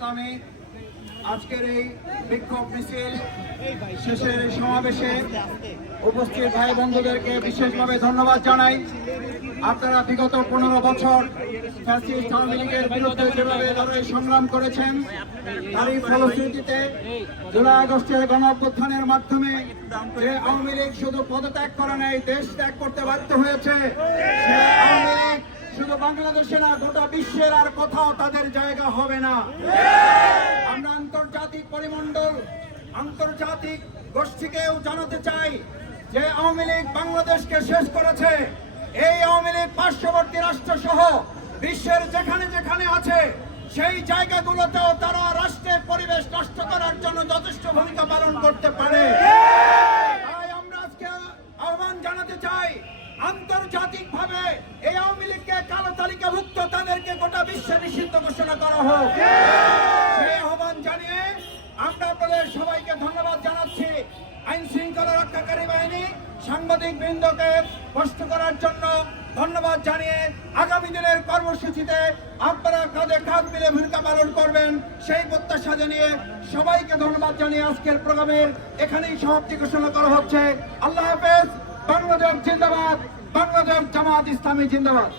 ইসলামী আজকের এই বিক্ষোভ মিছিল শেষের এই সমাবেশে উপস্থিত ভাই বন্ধুদেরকে বিশেষভাবে ধন্যবাদ জানাই। আপনারা বিগত 15 বছর ফ্যাসিস্ট আওয়ামী লীগের বিরুদ্ধে যেভাবে লড়াই সংগ্রাম করেছেন, তারই ফলশ্রুতিতে জুলাই আগস্টের গণঅভ্যুত্থানের মাধ্যমে যে আওয়ামী লীগ শুধু পদত্যাগ করে নাই, দেশ ত্যাগ করতে বাধ্য হয়েছে। সে আওয়ামী লীগ শুধু বাংলাদেশে না, গোটা বিশ্বের আর কোথাও তাদের জায়গা হবে না। আমরা আন্তর্জাতিক পরিমণ্ডল, আন্তর্জাতিক গোষ্ঠীকেও জানাতে চাই যে আওয়ামী লীগ বাংলাদেশকে শেষ করেছে। এই আওয়ামী লীগ পার্শ্ববর্তী রাষ্ট্র সহ বিশ্বের যেখানে যেখানে আছে সেই জায়গাগুলোতেও তারা রাষ্ট্রের পরিবেশ নষ্ট করার জন্য যথেষ্ট ভূমিকা পালন করতে পারে। তাই আমরা আজকে আহ্বান জানাতে চাই, আন্তর্জাতিকভাবে এই আওয়ামী লীগকে কালো তালিকাভুক্ত তাদেরকে গোটা বিশ্বে নিষিদ্ধ ঘোষণা করা হোক। সেই আহ্বান জানিয়ে আমরা আপনাদের সবাইকে ধন্যবাদ জানাচ্ছি। আইন শৃঙ্খলা রক্ষাকারী বাহিনী, সাংবাদিক বৃন্দকে কষ্ট করার জন্য ধন্যবাদ জানিয়ে আগামী দিনের কর্মসূচিতে আপনারা কাঁধে কাঁধ মিলে ভূমিকা পালন করবেন সেই প্রত্যাশা জানিয়ে সবাইকে ধন্যবাদ জানিয়ে আজকের প্রোগ্রামের এখানেই সমাপ্তি ঘোষণা করা হচ্ছে। আল্লাহ হাফেজ। বাংলাদেশ জিন্দাবাদ। বাংলাদেশ জামাত ইসলামী জিন্দাবাদ।